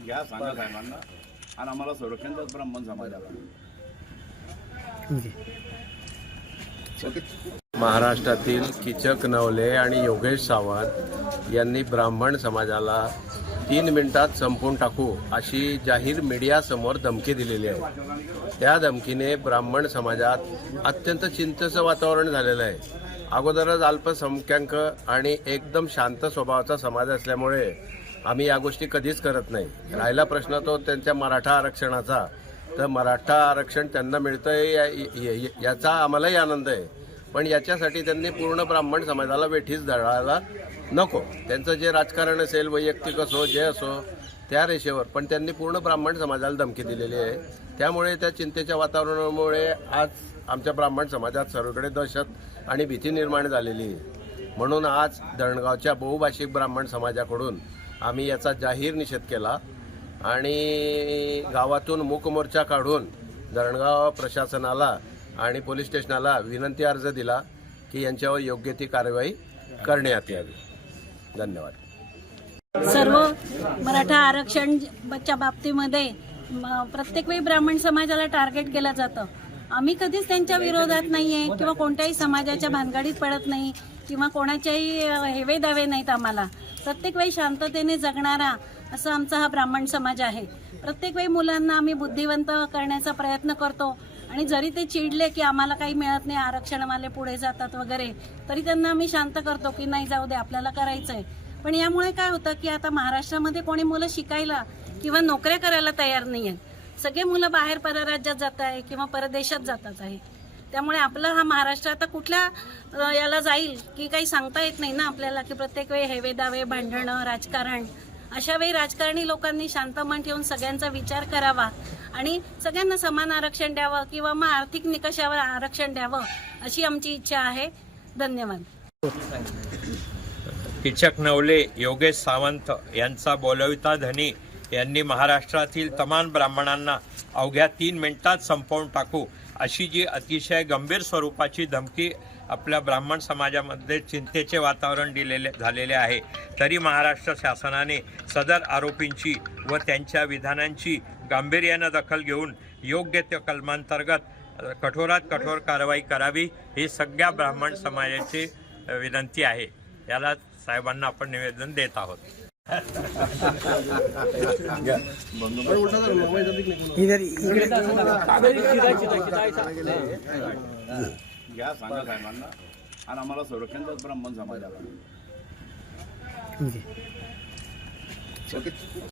घ्या सांगा साहेबांना आणि आम्हाला संरक्षण द्या ब्राह्मण समाजाला महाराष्ट्रातील किचक नवले आणि योगेश सावंत यांनी ब्राह्मण समाजाला तीन मिनिटात संपवून टाकू अशी जाहीर मीडियासमोर धमकी दिलेली आहे. त्या धमकीने ब्राह्मण समाजात अत्यंत चिंतेचं वातावरण झालेलं आहे. अगोदरच अल्पसंख्याक आणि एकदम शांत स्वभावाचा समाज असल्यामुळे आम्ही या गोष्टी कधीच करत नाही. राहिला प्रश्न तो त्यांच्या मराठा आरक्षणाचा. तर मराठा आरक्षण त्यांना मिळतंय या- याचा आम्हालाही आनंद आहे. पण याच्यासाठी त्यांनी पूर्ण ब्राह्मण समाजाला वेठीस धरायला नको. त्यांचं जे राजकारण असेल वैयक्तिक असो जे असो त्या रेषेवर. पण त्यांनी पूर्ण ब्राह्मण समाजाला धमकी दिलेली आहे. त्यामुळे त्या चिंतेच्या वातावरणामुळे आज आमच्या ब्राह्मण समाजात सर्वकडे दहशत आणि भीती निर्माण झालेली आहे. म्हणून आज धरणगावच्या बहुभाषिक ब्राह्मण समाजाकडून आम्ही याचा जाहीर निषेध केला आणि गावातून मूकमोर्चा काढून धरणगाव प्रशासनाला आणि पोलीस स्टेशनाला विनंती अर्ज दिला की यांच्यावर योग्य ती कारवाई करण्यात यावी. धन्यवाद. सर्व मराठा आरक्षणच्या बाबतीमध्ये प्रत्येक वेळी ब्राह्मण समाजाला टार्गेट केलं जातं. आम्ही कधीच त्यांच्या विरोधात नाही आहे किंवा कोणत्याही समाजाच्या भानगडीत पडत नाही किंवा कोणाच्याही हेवे दावे नाहीत आम्हाला. प्रत्येक वेळी शांततेने जगणारा असा आमचा हा ब्राह्मण समाज आहे. प्रत्येक वेळी मुलांना आम्ही बुद्धिवंत करण्याचा प्रयत्न करतो. आणि जरी ते चिडले की आम्हाला काही मिळत नाही आरक्षणवाले पुढे जातात वगैरे तरी त्यांना आम्ही शांत करतो की नाही जाऊ दे आपल्याला करायचं आहे पण यामुळे काय होतं की आता महाराष्ट्रामध्ये कोणी मुलं शिकायला किंवा नोकऱ्या करायला तयार नाही आहेत सगळे मुलं बाहेर परराज्यात जात आहे किंवा परदेशात जातात आहे. त्यामुळे आपलं हा महाराष्ट्र आता कुठल्या याला जाईल की काही सांगता येत नाही ना आपल्याला की प्रत्येक वेळी हेवे दावे भांडणं राजकारण अशा वेळी राजकारणी लोकांनी शांत मन ठेवून सगळ्यांचा विचार करावा आणि सगळ्यांना समान आरक्षण द्यावं किंवा मग आर्थिक निकषावर आरक्षण द्यावं अशी आमची इच्छा आहे. धन्यवाद. किचक नवले योगेश सावंत यांचा बोलविता धनी यांनी महाराष्ट्रातील तमाम ब्राह्मणांना अवघ्या तीन मिनिटात संपवून टाकू. अशी जी अतिशय गंभीर स्वरूपाची धमकी आपल्या ब्राह्मण समाजामध्ये चिंतेचे वातावरण दिलेले झालेले आहे. तरी महाराष्ट्र शासनाने सदर आरोपींची व त्यांच्या विधानांची गांभीर्यानं दखल घेऊन योग्य त्या कलमांतर्गत कठोरात कठोर कारवाई करावी ही सगळ्या ब्राह्मण समाजाची विनंती आहे. याला साहेबांना आपण निवेदन देत आहोत. इधर इकडे घ्या सांगा साहेबांना आणि आम्हाला संरक्षण द्या ब्राह्मण समाजाला